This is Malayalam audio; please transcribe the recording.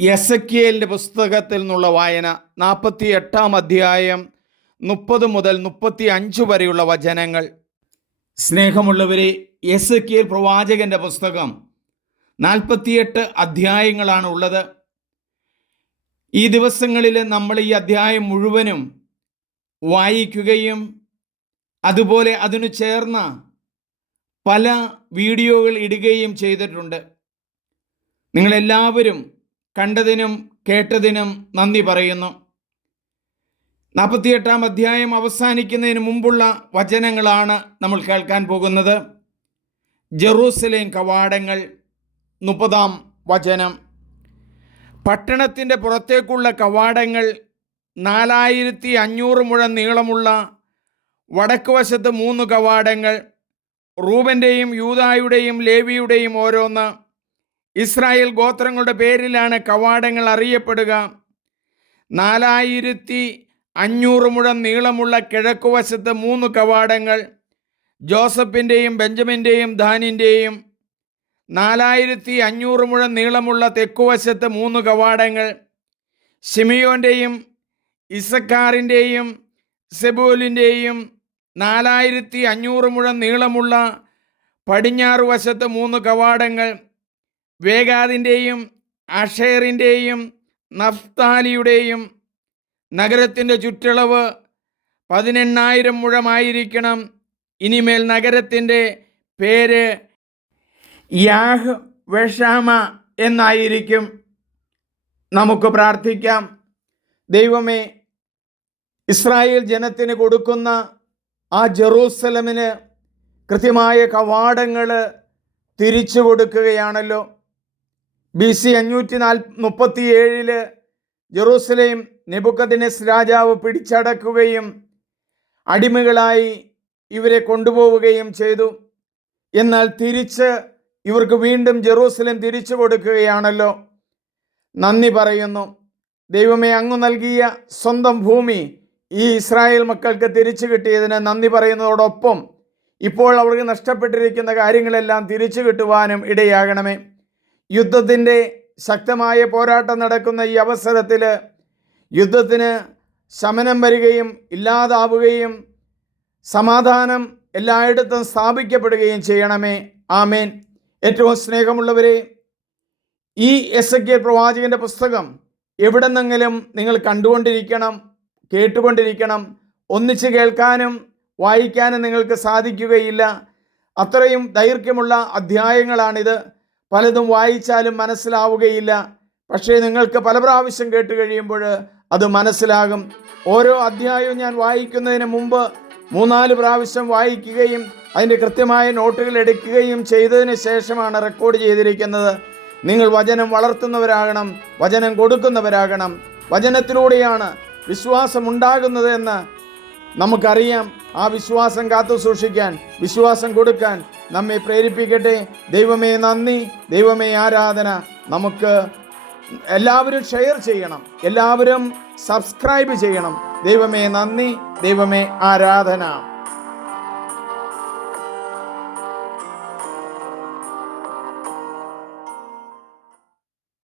എസക്കിയേലിന്റെ പുസ്തകത്തിൽ നിന്നുള്ള വായന നാൽപ്പത്തി എട്ടാം അധ്യായം മുപ്പത് മുതൽ മുപ്പത്തി അഞ്ച് വരെയുള്ള വചനങ്ങൾ. സ്നേഹമുള്ളവരെ എസക്കിയേൽ പ്രവാചകന്റെ പുസ്തകം നാൽപ്പത്തിയെട്ട് അധ്യായങ്ങളാണ് ഉള്ളത്. ഈ ദിവസങ്ങളിൽ നമ്മൾ ഈ അധ്യായം മുഴുവനും വായിക്കുകയും അതുപോലെ അതിനു ചേർന്ന പല വീഡിയോകൾ ഇടുകയും ചെയ്തിട്ടുണ്ട്. നിങ്ങളെല്ലാവരും കണ്ടതിനും കേട്ടതിനും നന്ദി പറയുന്നു. നാൽപ്പത്തിയെട്ടാം അധ്യായം അവസാനിക്കുന്നതിന് മുമ്പുള്ള വചനങ്ങളാണ് നമ്മൾ കേൾക്കാൻ പോകുന്നത്. ജെറൂസലേം കവാടങ്ങൾ മുപ്പതാം വചനം. പട്ടണത്തിന്റെ പുറത്തേക്കുള്ള കവാടങ്ങൾ നാലായിരത്തി അഞ്ഞൂറ് മുഴം നീളമുള്ള വടക്ക് വശത്ത് മൂന്ന് കവാടങ്ങൾ. റൂബന്റെയും യൂതായുടെയും ലേവിയുടെയും ഓരോന്ന് ഇസ്രായേൽ ഗോത്രങ്ങളുടെ പേരിലാണ് കവാടങ്ങൾ അറിയപ്പെടുക. നാലായിരത്തി അഞ്ഞൂറ് മുഴം നീളമുള്ള കിഴക്കുവശത്ത് മൂന്ന് കവാടങ്ങൾ. ജോസഫിന്റെയും ബെഞ്ചമിന്റെയും ധാനിന്റെയും നാലായിരത്തി അഞ്ഞൂറ് മുഴം നീളമുള്ള തെക്കുവശത്ത് മൂന്ന് കവാടങ്ങൾ. ഷിമിയോന്റെയും ഇസക്കാറിന്റെയും സെബൂലിന്റെയും നാലായിരത്തി അഞ്ഞൂറ് മുഴം നീളമുള്ള പടിഞ്ഞാറ് വശത്ത് മൂന്ന് കവാടങ്ങൾ. വേഗാദിന്റെയും അഷേറിന്റെയും നഫ്താലിയുടെയും നഗരത്തിന്റെ ചുറ്റളവ് പതിനെണ്ണായിരം മുഴമായിരിക്കണം. ഇനിമേൽ നഗരത്തിന്റെ പേര് യാഹ് വെഷാമ എന്നായിരിക്കും. നമുക്ക് പ്രാർത്ഥിക്കാം. ദൈവമേ ഇസ്രായേൽ ജനത്തിന് കൊടുക്കുന്ന ആ ജെറൂസലമിന് കൃത്യമായ കവാടങ്ങൾ തിരിച്ചു കൊടുക്കുകയാണല്ലോ. ബി സി അഞ്ഞൂറ്റി നാൽ മുപ്പത്തി ഏഴിൽ ജെറൂസലേം നെബുക്കദിനസ് രാജാവ് പിടിച്ചടക്കുകയും അടിമകളായി ഇവരെ കൊണ്ടുപോവുകയും ചെയ്തു. എന്നാൽ തിരിച്ച് ഇവർക്ക് വീണ്ടും ജെറൂസലേം തിരിച്ചു കൊടുക്കുകയാണല്ലോ. നന്ദി പറയുന്നു. ദൈവമേ അങ്ങ് നൽകിയ സ്വന്തം ഭൂമി ഈ ഇസ്രായേൽ മക്കൾക്ക് തിരിച്ചു കിട്ടിയതിന് നന്ദി പറയുന്നതോടൊപ്പം ഇപ്പോൾ അവർക്ക് നഷ്ടപ്പെട്ടിരിക്കുന്ന കാര്യങ്ങളെല്ലാം തിരിച്ചു കിട്ടുവാനും ഇടയാകണമേ. യുദ്ധത്തിന്റെ ശക്തമായ പോരാട്ടം നടക്കുന്ന ഈ അവസരത്തിൽ യുദ്ധത്തിന് ശമനം വരികയും ഇല്ലാതാവുകയും സമാധാനം എല്ലായിടത്തും സ്ഥാപിക്കപ്പെടുകയും ചെയ്യണമേ. ആമേൻ. ഏറ്റവും സ്നേഹമുള്ളവരെ ഈ എസ് എ കെ പ്രവാചകന്റെ പുസ്തകം എവിടെ നിന്നെങ്കിലും നിങ്ങൾ കണ്ടുകൊണ്ടിരിക്കണം കേട്ടുകൊണ്ടിരിക്കണം ഒന്നിച്ച് കേൾക്കാനും വായിക്കാനും നിങ്ങൾക്ക് സാധിക്കുകയില്ല. അത്രയും ദൈർഘ്യമുള്ള അധ്യായങ്ങളാണിത്. പലതും വായിച്ചാലും മനസ്സിലാവുകയില്ല. പക്ഷേ നിങ്ങൾക്ക് പല പ്രാവശ്യം കേട്ട് കഴിയുമ്പോൾ അത് മനസ്സിലാകും. ഓരോ അധ്യായവും ഞാൻ വായിക്കുന്നതിന് മുമ്പ് മൂന്നാൽ പ്രാവശ്യം വായിക്കുകയും അതിന്റെ കൃത്യമായ നോട്ടുകൾ എടുക്കുകയും ചെയ്തതിന് ശേഷമാണ് റെക്കോർഡ് ചെയ്തിരിക്കുന്നത്. നിങ്ങൾ വചനം വളർത്തുന്നവരാകണം വചനം കൊടുക്കുന്നവരാകണം. വചനത്തിലൂടെയാണ് വിശ്വാസമുണ്ടാകുന്നത് എന്ന് നമുക്കറിയാം ആ വിശ്വാസം കാത്തു സൂക്ഷിക്കാൻ വിശ്വാസം കൊടുക്കാൻ നമ്മെ പ്രേരിപ്പിക്കട്ടെ. ദൈവമേ നന്ദി. ദൈവമേ ആരാധന. നമുക്ക് എല്ലാവരും ഷെയർ ചെയ്യണം. എല്ലാവരും സബ്സ്ക്രൈബ് ചെയ്യണം. ദൈവമേ നന്ദി. ദൈവമേ ആരാധന.